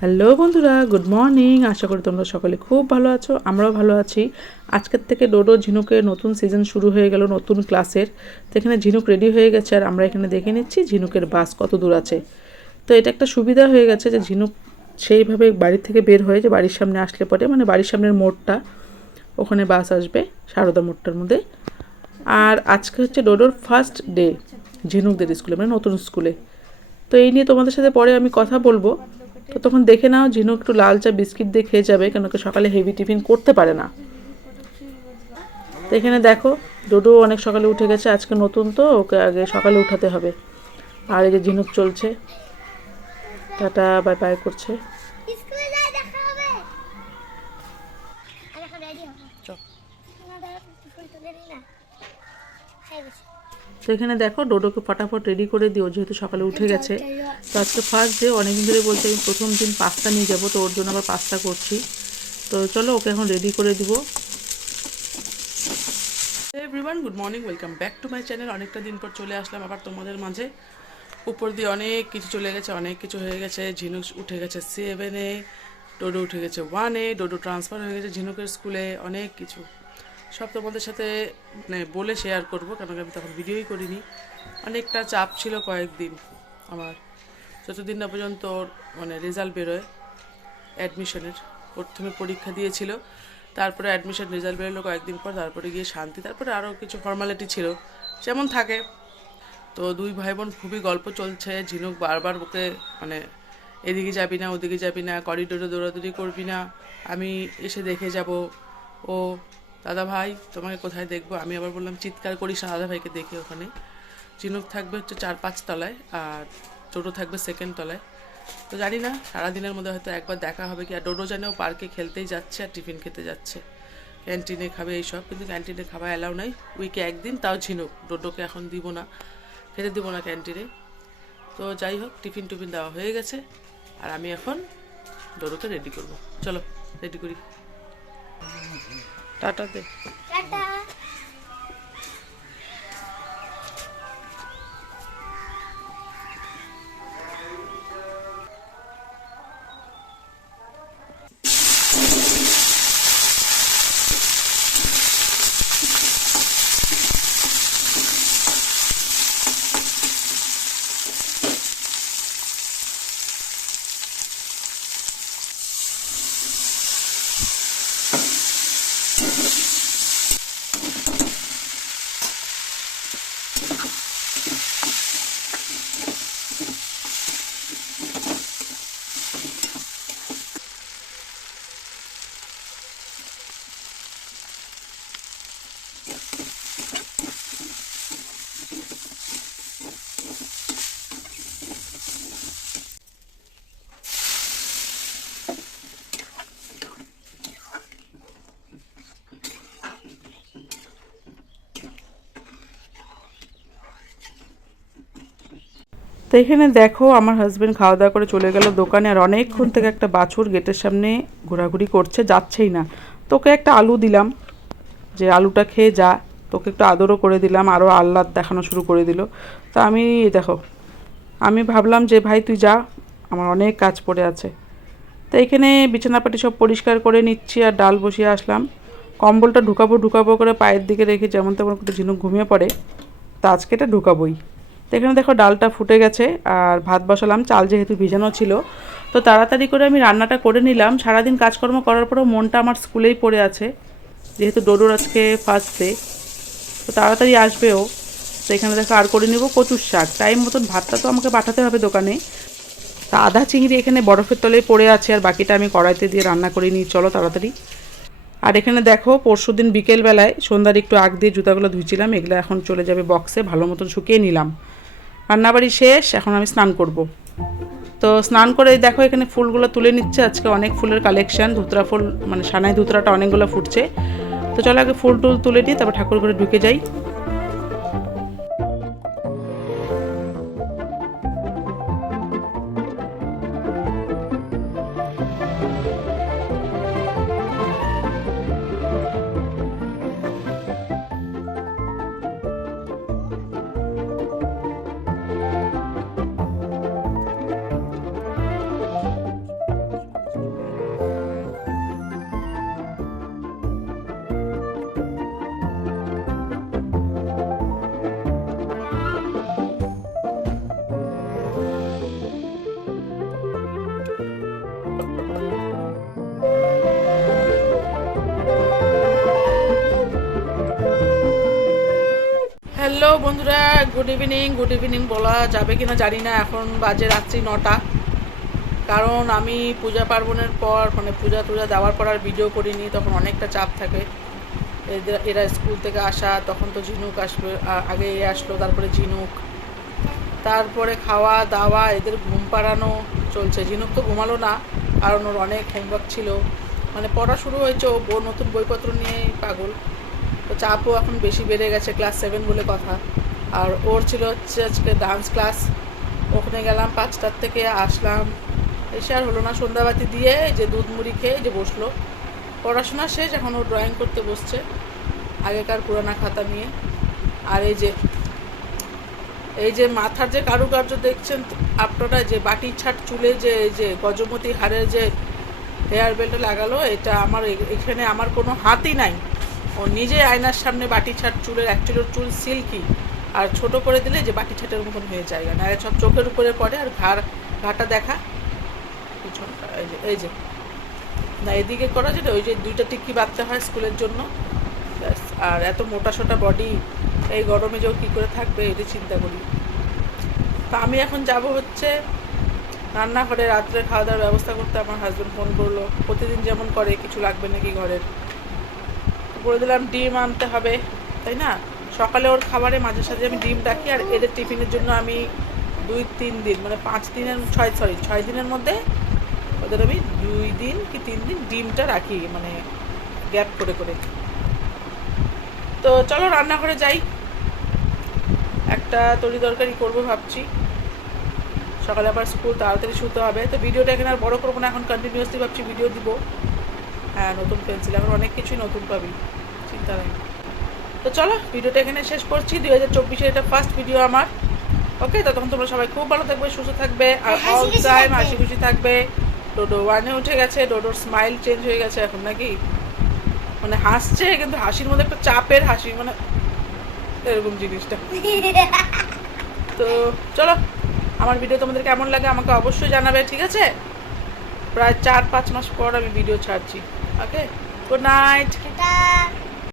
Hello বন্ধুরা, good morning. আশা করি তোমরা সকলে খুব ভালো আছো, আমরাও ভালো আছি। আজকের থেকে ডোডো ঝিনুকের নতুন সিজন শুরু হয়ে গেল নতুন ক্লাসের তো এখানে ঝিনুক রেডি হয়ে গেছে, আর আমরা এখানে দেখে নিচ্ছি ঝিনুকের বাস কত দূর আছে। তো এটা একটা সুবিধা হয়ে গেছে যে ঝিনুক সেইভাবে বাড়ি থেকে বের হয়ে যে বাড়ির সামনে আসলে পরে মানে বাড়ির সামনের মোড়টা, ওখানে বাস আসবে, সারদা মোড়টার মধ্যে। আর আজকে হচ্ছে ডোডোর ফার্স্ট ডে ঝিনুকদের স্কুলে মানে নতুন স্কুলে তো এই নিয়ে তোমাদের সাথে পরে আমি কথা বলব। তো তখন দেখে নাও ঝিনুক একটু লাল চা বিস্কিট দিয়ে খেয়ে যাবে কেন কি সকালে হেভি টিফিন করতে পারে না। তো এখানে দেখো ডোডো অনেক সকালে উঠে গেছে আজকে নতুন তো ওকে আগে সকালে উঠাতে হবে। আর এই যে ঝিনুক চলছে। টাটা বাই বাই করছে। চল। না দাঁড়া ফুল তুলে নি না গেছে তো এখানে দেখো ডোডোকে ফটাফট রেডি করে দিও যেহেতু সকালে উঠে গেছে। তো আজকে ফার্স্ট ডে অনেকদিন ধরে বলছে আমি প্রথম দিন পাস্তা নিয়ে যাব তো ওর জন্য আবার পাস্তা করছি। তো চলো ওকে এখন রেডি করে দিব। Everyone good morning welcome back to my channel অনেকটা দিন পর চলে আসলাম আবার তোমাদের মাঝে। উপর দিয়ে অনেক কিছু চলে গেছে অনেক কিছু হয়ে গেছে। ঝিনুক উঠে গেছে সেভেনে ডোডো উঠে গেছে ওয়ানে ডোডো ট্রান্সফার হয়ে গেছে ঝিনুকের স্কুলে অনেক কিছু। সব তোমাদের সাথে মানে বলে শেয়ার করব, কেন আমি তখন ভিডিওই করিনি। অনেকটা চাপ ছিল কয়েকদিন আমার। যতদিন না পর্যন্ত ওর মানে রেজাল্ট বেরোয় অ্যাডমিশনের প্রথমে পরীক্ষা দিয়েছিল। তারপরে অ্যাডমিশন রেজাল্ট বেরোলো কয়েকদিন পর, তারপরে গিয়ে শান্তি, তারপরে আরও কিছু ফর্মালিটি ছিল। যেমন থাকে, তো দুই ভাই বোন খুবই গল্প চলছে, ঝিনুক বারবার ওকে মানে এদিকে যাবি না, ওদিকে যাবি না করিডোরে দৌড়াদৌড়ি করবি না, আমি এসে দেখে যাব, ও দাদা ভাই, তোমাকে কোথায় দেখব? আমি আবার বললাম, চিৎকার করিস না দাদা ভাইকে দেখে ওখানে। ঝিনুক থাকবে হচ্ছে চার পাঁচ তলায় আর টোটো থাকবে সেকেন্ড তলায়। তো জানি না, সারাদিনের মধ্যে হয়তো একবার দেখা হবে কি, আর ডোডো জানেও পার্কে খেলতেই যাচ্ছে আর টিফিন খেতে যাচ্ছে। ক্যান্টিনে খাবে এইসব, কিন্তু ক্যান্টিনে খাওয়া অ্যালাউ নাই। উইকে একদিন, তাও ঝিনুক, ডোডোকে এখন দিব না, খেতে দিব না ক্যান্টিনে। তো যাই হোক, টিফিন টুফিন দেওয়া হয়ে গেছে, আর আমি এখন ডোডোকে রেডি করব। চলো রেডি করি। টাটা দে। তো এখানে দেখো, আমার হাজব্যান্ড খাওয়া দাওয়া করে চলে গেল দোকানে আর অনেকক্ষণ থেকে একটা বাছুর গেটের সামনে ঘোরাঘুরি করছে, যাচ্ছেই না। তোকে একটা আলু দিলাম, যে আলুটা খেয়ে যা। তোকে একটু আদরও করে দিলাম, আরও আহ্লাদ দেখানো শুরু করে দিল। তো আমি দেখো, আমি ভাবলাম যে, ভাই, তুই যা, আমার অনেক কাজ পড়ে আছে। তো এখানে বিছানাপাটি সব পরিষ্কার করে নিচ্ছি আর ডাল বসিয়ে আসলাম। কম্বলটা ঢুকাবো ঢুকাবো করে পায়ের দিকে রেখে যেমন তেমন একটু ঝিনুক ঘুমিয়ে পড়ে, তা আজকে এটা ঢুকাবোই। এখানে দেখো ডালটা ফুটে গেছে আর ভাত বসালাম, চাল যেহেতু ভিজানো ছিল। তো তাড়াতাড়ি করে আমি রান্নাটা করে নিলাম। সারাদিন কাজকর্ম করার পরেও মনটা আমার স্কুলেই পড়ে আছে, যেহেতু ডোডোর আজকে ফার্স্ট তো তাড়াতাড়ি আসবেও তো এখানে দেখো আর করে নেব কচুর শাক। টাইম মতন ভাতটা তো আমাকে পাঠাতে হবে দোকানে। তা আধা চিংড়ি এখানে বরফের তলায় পড়ে আছে আর বাকিটা আমি কড়াইতে দিয়ে রান্না করে নিই। চলো তাড়াতাড়ি। আর এখানে দেখো পরশু দিন বিকেলবেলায় সন্ধ্যার একটু আগ দিয়ে জুতাগুলো ধুইছিলাম। এগুলো এখন চলে যাবে বক্সে ভালো মতন শুকিয়ে নিলাম। রান্নাবাড়ি শেষ, এখন আমি স্নান করব। তো স্নান করে দেখো এখানে ফুলগুলো তুলে নিচ্ছে, আজকে অনেক ফুলের কালেকশন ধুতরা ফুল মানে সানাই ধুতরাটা অনেকগুলো ফুটছে তো চলো আগে ফুল টুল তুলে নিই, তারপর ঠাকুর ঘরে ঢুকে যাই হ্যালো বন্ধুরা গুড ইভিনিং গুড ইভিনিং বলা যাবে কিনা জানি না, এখন বাজে রাত্রি নটা। কারণ আমি পূজা পার্বণের পর মানে পূজা টুজা দেওয়ার পর আর ভিডিও করিনি, তখন অনেকটা চাপ থাকে। এদের, এরা স্কুল থেকে আসা, তখন তো ঝিনুক আসবে আগে এ আসলো, তারপরে ঝিনুক। তারপরে খাওয়া দাওয়া, এদের ঘুম পাড়ানো চলছে। ঝিনুক তো ঘুমালো না, কারণ ওর অনেক হোমওয়ার্ক ছিল। মানে পড়া শুরু হয়েছে, ও নতুন বইপত্র নিয়ে পাগল। চাপও এখন বেশি বেড়ে গেছে ক্লাস সেভেন বলে কথা। আর ওর ছিল হচ্ছে আজকে ডান্স ক্লাস ওখানে গেলাম পাঁচটার থেকে আসলাম। এসে আর হলো না, সন্ধ্যাবাতি দিয়ে যে দুধ মুড়ি খেয়ে যে বসল। পড়াশোনা শেষ, এখন ও ড্রয়িং করতে বসছে। আগেকার পুরানা খাতা নিয়ে। আর এই যে এই যে মাথার যে কারুকার্য দেখছেন, আপনারা যে বাটি ছাট চুলে যে যে গজমতি হাড়ের যে হেয়ার বেল্ট লাগালো, এটা আমার এখানে আমার কোনো হাতই নাই। ও নিজে আয়নার সামনে বাটি ছাট চুলের অ্যাকচুয়ালি চুল সিল্কি আর ছোট করে দিলে যে বাটি ছাটের মতন হয়ে যায়। না সব চোখের উপরে পড়ে আর ঘাড় ঘাটা দেখা। এই যে না, এদিকে করা যেটা, ওই যে দুইটা টিক্কি বাঁধতে হয় স্কুলের জন্য। আর এত মোটা সোটা বডি এই গরমে যে কী করে থাকবে এটা চিন্তা করি। তো আমি এখন যাব হচ্ছে রান্নাঘরে, রাত্রে খাওয়া দাওয়ার ব্যবস্থা করতে। আমার হাজব্যান্ড ফোন করল, প্রতিদিন যেমন করে, কিছু লাগবে নাকি ঘরের? বলে দিলাম, ডিম আনতে হবে, তাই না? সকালে ওর খাবারে মাঝে সাঝে আমি ডিম রাখি, আর এদের টিফিনের জন্য আমি দুই তিন দিন মানে পাঁচ দিনের, ছয় সরি ছয় দিনের মধ্যে ওদের আমি দুই দিন কি তিন দিন ডিমটা রাখি মানে গ্যাপ করে করে। তো চলো রান্নাঘরে যাই। একটা তরি তরকারি করব ভাবছি। সকালে আবার স্কুল, তাড়াতাড়ি শুতে হবে। তো ভিডিওটা এখানে আর বড় করব না, এখন কন্টিনিউয়াসলি ভাবছি ভিডিও দিব। হ্যাঁ নতুন পেন্সিল এখন অনেক কিছুই নতুন পাবি চিন্তা নেই। তো চলো ভিডিওটা এখানে শেষ করছি। দুই হাজার চব্বিশে এটা ফার্স্ট ভিডিও আমার। ওকে তো তখন তোমরা সবাই খুব ভালো থাকবে সুস্থ থাকবে আর অল টাইম হাসি খুশি থাকবে। ডোডো ওয়ানে উঠে গেছে ডোডোর স্মাইল চেঞ্জ হয়ে গেছে এখন নাকি? মানে হাসছে কিন্তু হাসির মধ্যে একটা চাপের হাসি মানে এরকম জিনিসটা। তো চলো আমার ভিডিও তোমাদের কেমন লাগে আমাকে অবশ্যই জানাবে ঠিক আছে? প্রায় চার পাঁচ মাস পর আমি ভিডিও ছাড়ছি। Okay good night tata